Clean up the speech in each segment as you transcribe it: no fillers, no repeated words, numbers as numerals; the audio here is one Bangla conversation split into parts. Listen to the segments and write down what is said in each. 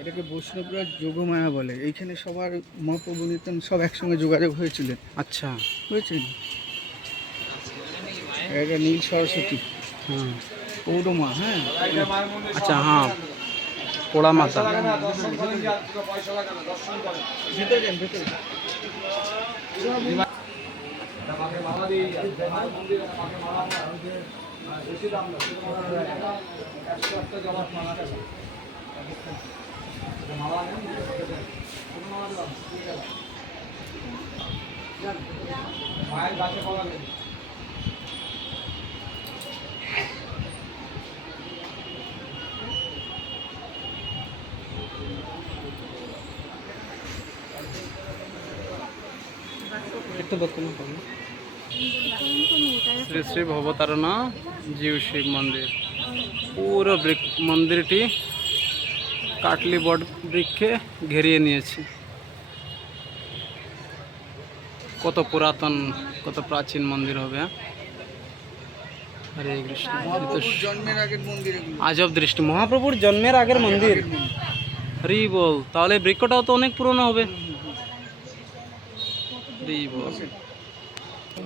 এটাকে বৈষ্ণবরা যোগমায়া বলে। এইখানে সবার মহাপ্রভু নিত্যানন্দ সব একসঙ্গে যোগাযোগ হয়েছিলেন। আচ্ছা। বুঝেছেন? এটা নীল সরস্বতী, হুম। পৌরমা। হ্যাঁ, আচ্ছা, হ্যাঁ, পোড়া মাতা। ভিতরে যান, ভিতরে যান। মায়ের গাছে পাওয়া নেই। শ্রী শ্রী ভবতারণা जीव शिव मंदिर। পুরো মন্দিরটি কাটলি বট বৃক্ষে ঘেরিয়ে নিয়েছে। কত পুরাতন, কত প্রাচীন মন্দির হবে। হরে কৃষ্ণ। মহাপ্রভুর জন্মের আগের মন্দির এগুলো। আজব দৃষ্টি, মহাপ্রভুর জন্মের আগের মন্দির। হরি বল, তাহলে বৃক্ষটাও তো অনেক পুরনো হবে। হরি বল।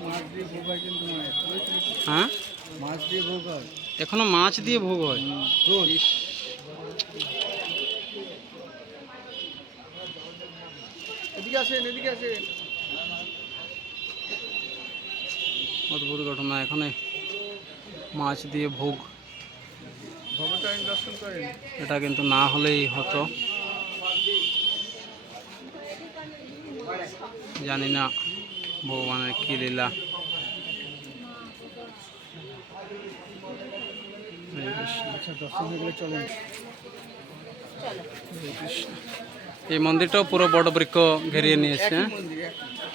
মাছ দিয়ে ভোগ হয় কিন্তু মায়ের, বুঝেছেন? হ্যাঁ, মাছ দিয়ে ভোগ হয় এখনো মাছ দিয়ে ভোগ হয়। রোজ। ইস, এদিকে আসেন, এদিকে আসেন। অদ্ভুত ঘটনা, এখানে মাছ দিয়ে ভোগ। ভবতারিণী দর্শন করেন। এটা কিন্তু না হলেই হতো। জানি না ভগবানের কি লীলা। হরে কৃষ্ণ। আচ্ছা, দর্শন হয়ে গেলে চলেন। হরে কৃষ্ণ। এই মন্দিরটাও পুরো বড় বৃক্ষ ঘেরিয়ে নিয়েছে। একই মন্দির, একই।